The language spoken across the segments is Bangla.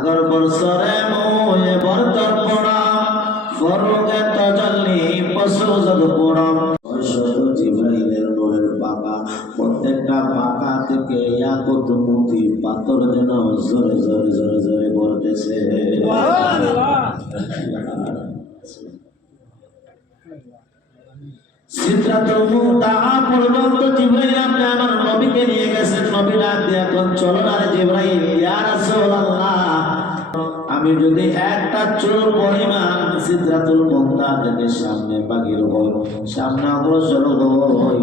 अगर बरसरे मोए बरतर पड़ाम फरुगे तजल्ली पशु जग पड़ाम জিবরাইলের নূরের পাকা প্রত্যেকটা পাকা থেকে ইয়াকুতুমতি পাথর যেন জোরে জোরে জোরে জোরে পড়তেছে সুবহানাল্লাহ। সিদরাতুল মুনতাহা পর্যন্ত জিবরাইল আপনি আমার নবীকে নিয়ে গেছেন। নবী ডাক দিয়ে এখন চলো না জিবরাইল, ইয়া রাসূলুল্লাহ আমি যদি একটা চুল পরিমাণ সিদরাতুল মুনতাহা থেকে সামনে বাগির হই, সামনে অগ্রসর হই,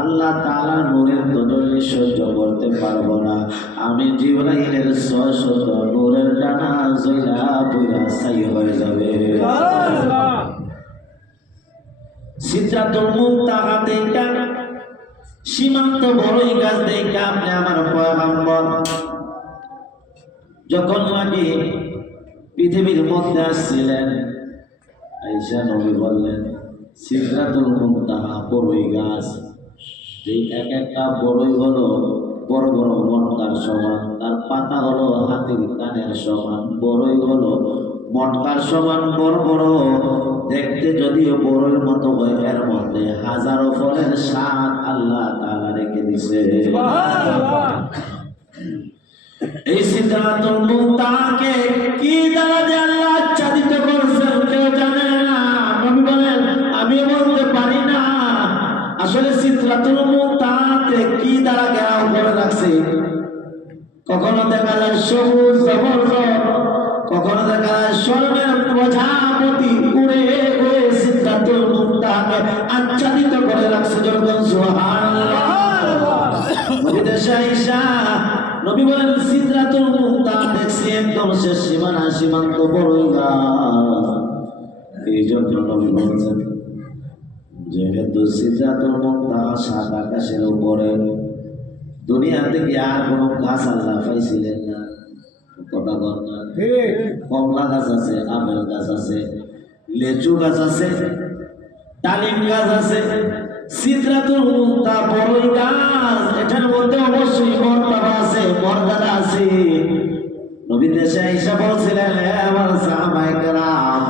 আল্লাহ তাআলার নূরের তজল্লি সহ্য করতে পারবো না। আমি জিবরাইলের 600 নূরের ডানা জইলা পুরা ছাই হয়ে যাবে। সুবহানাল্লাহ। সিদরাতুল মুনতাহা থেকে সীমান্ত বড়ই গাছ দেখে আপনি আমার পয়গম্বর যখন নাকি পৃথিবীর মধ্যে আসছিলেন, আয়েশা নবী বললেন সিদরাতুল মুনতাহা বড়ই গাছ, এই এক একটা বড়ই হলো বড় বড় মটকার সমান, তার পাতা হলো হাতির কানের সমান, বড়ই হলো মটকার সমান বড় বড়, দেখতে যদিও বড়ইর মতো হয়, এর মধ্যে হাজারো ফলের স্বাদ আল্লাহ তাআলা রেখে দিয়েছে। সুবহানাল্লাহ। এই সিদরাতুল মুনতাহাকে কি দ্বারা যে আল্লাহ আচ্ছাদিত করেছেন কেউ জানে না। নবী বলেন আমি বলতে পারি না আসলে সিদরাতুল মুনতাহাকে কি দ্বারা ঘেরাও করে রাখছে। কখনো দেখা যায় সবুজ জবরদস্ত, কখনো দেখা যায় স্বর্ণের প্রজাপতি উড়ে উড়ে সিদরাতুল মুনতাহাকে আচ্ছাদিত করে রাখছে। যখন সুবহানাল্লাহ বিদেশে আয়েশা নবী বলেন সিদরাতুল মুনতাহা দেখছি একদম শেষ সীমানা সীমান্ত বড়ই গাছ। এই জন্য নবী বলছেন যেহেতু সিদরাতুল মুনতাহা সাত আকাশের উপরে, দুনিয়াতে কি আর কোন গাছ আল্লাহ পাইছিলেন না? কথা বল না। কমলা গাছ আছে, আপেল গাছ আছে, লেচু গাছ আছে, ডালিম গাছ আছে, সিদরাতুল মুনতাহা বড়ই গাছ, এটার মধ্যে অবশ্যই মর্যাদা আছে, মর্যাদা আছে। নবী দেশে আয়েশা বলছিলেন আমার সাহাবায়ে কেরাম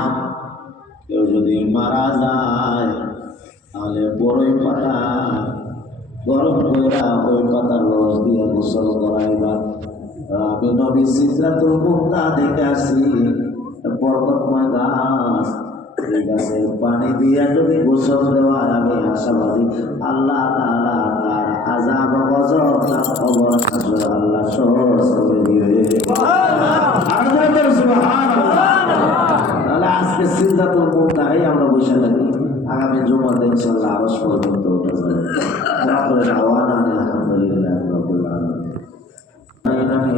কেউ যদি মারা যায় তাহলে বড়ই পাতা গরম করে ওই পাতার রস দিয়ে গোসল করাইবা। আমি নবী সিদরাতুল মুনতাহা দেখে আসি বরকতময় গাছ, এই গাছের পানি দিয়ে যদি গোসল দেওয়া আমি আশাবাদী আল্লাহ তাআলা তার আযাব গজব তার কবর আল্লাহ সহজ করে দিবে। সুবহানাল্লাহ। সুবহানাল্লাহ। তাহলে আজকে সিদরাতুল মুনতাহায় আমরা বসে থাকি, আগামী জুমাতে ইনশাআল্লাহ আরশ পর্যন্ত উঠে যাবে। তারপরে আওয়ানা আলহামদুলিল্লাহ রাব্বিল আলামিন।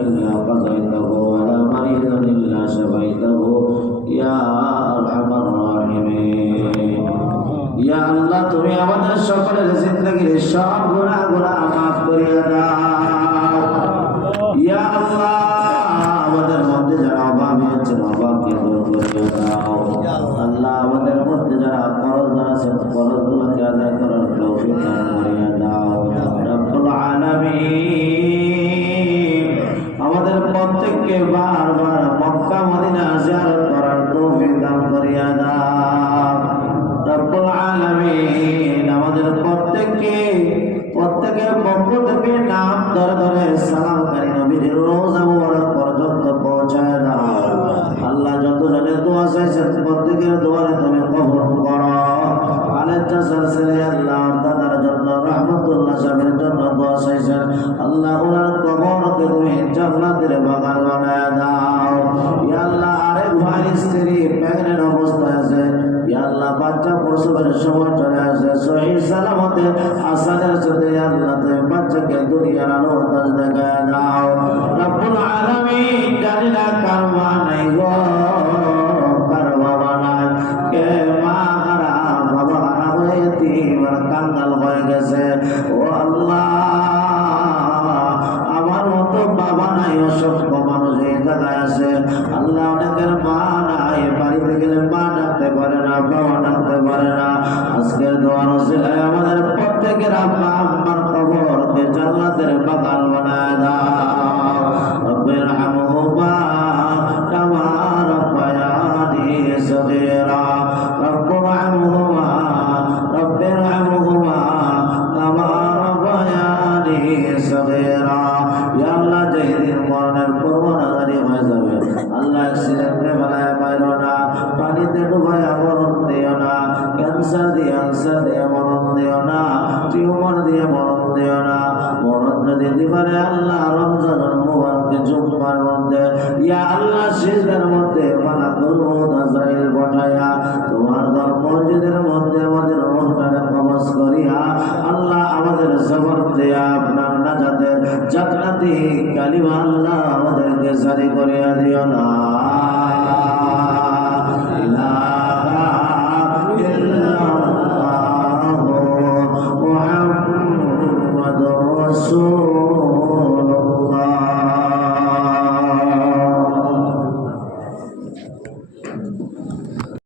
إلا قضيته ولا مريض إلا شفيته يا أرحم الراحمين يا الله তুমি আমাদের সকলের জিন্দেগীর সব গুনাহগুলো মাফ করিয়া দাও। ইয়া আল্লাহ আমাদের মধ্যে যারা অভাবী আছে অভাবকে দূর করিয়া দাও। আল্লাহ আমাদের মধ্যে যারা কর্জদার আছে কর্জগুলোকে আদায় করার তৌফিক দান করিয়া দাও। রব্বুল আলামিন আমাদের প্রত্যেককে বারবার মক্কা মদিনা জিয়ারত করার তৌফিক দান করিয়া দাও। রব্বুল আলামিন আমাদের প্রত্যেকের পক্ষ থেকে নাম ধরে ধরে সালামকারী নবীর রওজা মুবারক পর্যন্ত পৌঁছায় দাও। আল্লাহ যত জনে দোয়া চাইছেন প্রত্যেকের দোয়ারে তুমি কবুল করো। আলেটা সারসেলে আল্লাহ দাদার জন্য রহমতুল্লাহ সাহেবের জন্য দোয়া চাইছেন, আল্লাহ ওনার কবরকে তুমি জান্নাতের বাগান বানায় দাও। ইয়া আল্লাহ আরেক ভাই স্ত্রী প্রেগনেন্ট অবস্থায় আছে, ইয়া আল্লাহ বাচ্চা প্রসবের সময় চলে আসে সহিহ সালামতে হাসানের সাথে আল্লাহ তুমি বাচ্চাকে দুনিয়ার আলো তাজ দেখায় দাও। রব্বুল আলামিন জানি না কার মা নাই গো, কার বাবা নাই, কে মা হারা বাবা হারা হয়ে এতিম আর কাঙ্গাল হয়ে গেছে। ও আল্লাহ আমার মতো বাবা নাই, অসংখ্য মানুষ এই জায়গায় আছে। আল্লাহ অনেকের মা নাই, বাড়িতে গেলে মা ডাকতে পারে না, বাবা ডাকতে পারে না। আজকের দোয়ার ওসিলায় আমাদের প্রত্যেকের আব্বা আম্মার কবরকে জান্নাতের বাগান বানায় দাও। রব্বির হামহুমা হয়ে যাবে। আল্লাহ অ্যাক্সিডেন্টে ফেলায় পাইলো না, পানিতে ডুবাইয়া মরণ দিও না, ক্যান্সার দিয়ে মরণ দিও না, টিউমার দিয়ে মরণ দিও না। মরণ যদি দিবারে আল্লাহ রমজানুল মুবারক জুম্মার মধ্যে ইয়া আল্লাহ সিজদার মধ্যে মালাকুল মউত আজরাইল পাঠায়া তোমার ঘর মসজিদের মধ্যে আমাদের রূহটারে কবজ করিয়া আল্লাহ আমাদের জবান দিয়া আপনার নাজাতের জান্নাতি কালিমা আল্লাহ আমাদেরকে জারি করিয়া দিও না।